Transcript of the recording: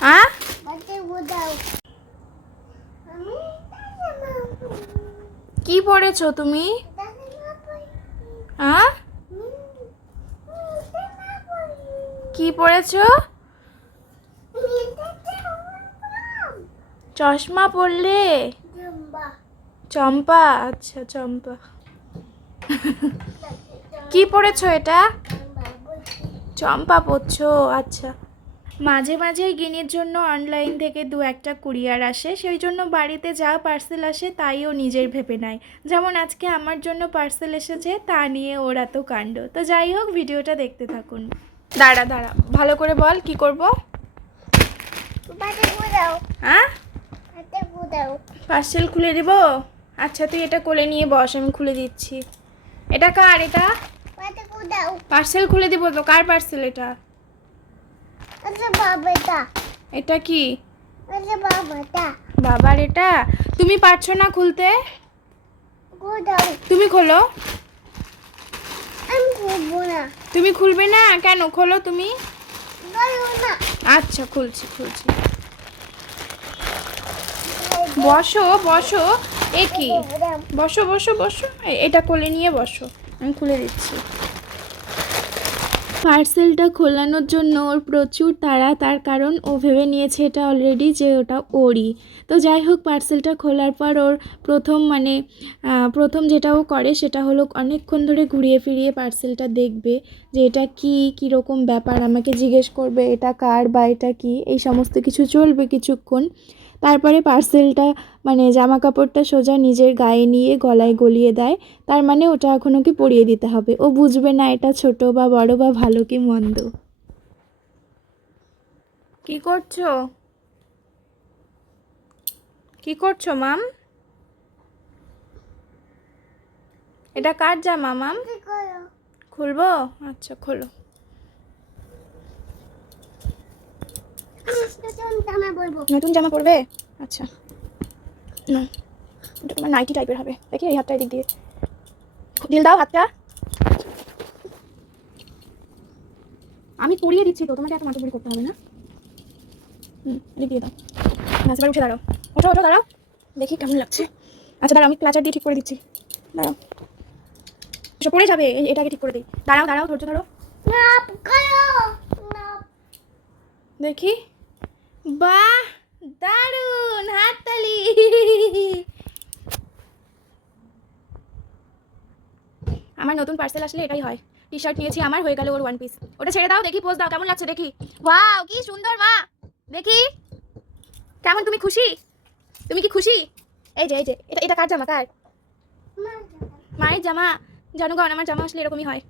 হ্যাঁ কি পড়েছো তুমি? হ্যাঁ কি পড়েছো? চশমা পরলে চম্পা আচ্ছা চম্পা। কি পড়েছো এটা? চম্পা পড়ছো আচ্ছা। মাঝে মাঝেই গিনির জন্য অনলাইন থেকে দু একটা কুরিয়ার আসে সেই জন্য বাড়িতে যা পার্সেল আসে তাই ও নিজের ভেবে নেয়। যেমন আজকে আমার জন্য পার্সেল এসেছে তা নিয়ে ওর এত কাণ্ড। তো যাই হোক ভিডিওটা দেখতে থাকুন। দাঁড়া দাঁড়া ভালো করে বল কি করব? দাও হ্যাঁ? দাও পার্সেল খুলে দিব? আচ্ছা তুই এটা কোলে নিয়ে বস আমি খুলে দিচ্ছি। এটা কার এটা? পার্সেল খুলে দিব তো কার পার্সেল এটা? এটা কি? বাবার এটা? তুমি পারছ না খুলতে? তুমি খোলো। তুমি খুলবে না? কেন? খোলো তুমি। আচ্ছা খুলছি খুলছি। বসো বসো। এ কি? বসো বসো বসো। এটা কোলে নিয়ে বসো। আমি খুলে দিচ্ছি। পার্সেলটা খোলানোর জন্য ওর প্রচুর তাড়া, তার কারণ ও ভেবে নিয়েছে এটা অলরেডি যে ওটা ওরই। তো যাই হোক পার্সেলটা খোলার পর ওর প্রথম মানে প্রথম যেটা ও করে সেটা হলো অনেকক্ষণ ধরে ঘুরিয়ে ফিরিয়ে পার্সেলটা দেখবে যে এটা কি, কীরকম ব্যাপার, আমাকে জিজ্ঞেস করবে এটা কার বা এটা কি, এই সমস্ত কিছু চলবে কিছুক্ষণ। তারপরে পার্সেলটা মানে জামা কাপড়টা সোজা নিজের গায়ে নিয়ে গলায় গলিয়ে দেয়। তার মানে ওটা এখন ওকে পরিয়ে দিতে হবে। ও বুঝবে না এটা ছোট বা বড় বা ভালো কি মন্দ। কি করছ? কি করছ মাম? এটা কার জামা মাম? খুলবো? আচ্ছা খোলো আমি বলব নতুন জামা পরবে? আচ্ছা। না। এটা তোমার নাইটি টাইপের হবে। দেখি এই হাতটা এদিক দিয়ে। ঢিল দাও হাতটা। আমি পরিয়ে দিচ্ছি তো তোমাকে এত মাথাপুরি করতে হবে না? হুম এদিক দিয়ে দাও। আচ্ছা এবার উঠে দাঁড়াও। ওঠো ওঠো দাঁড়াও। দেখি কেমন লাগছে। আচ্ছা দাঁড়াও আমি ক্লাচার দিয়ে ঠিক করে দিচ্ছি। দাঁড়াও। এসব পড়ে যাবে। এটাকে ঠিক করে দিই। দাঁড়াও দাঁড়াও ধৈর্য ধরো। দেখি। বাহ দারুণ, হাততালি। আমার নতুন পার্সেল আসলে এটাই হয়। টি শার্ট নিয়েছি, আমার হয়ে গেল ওর ওয়ান পিস ওটা ছেড়ে দাও, দেখি পোজ দাও, কেমন লাগছে দেখি। ওয়াও কি সুন্দর, মা! দেখি। কেমন, তুমি খুশি? তুমি কি খুশি? এই যে এই যে, এটা এটা কার জামা? কার? মায়ের জামা। জানো গন আমার জামা আসলে এরকমই হয়।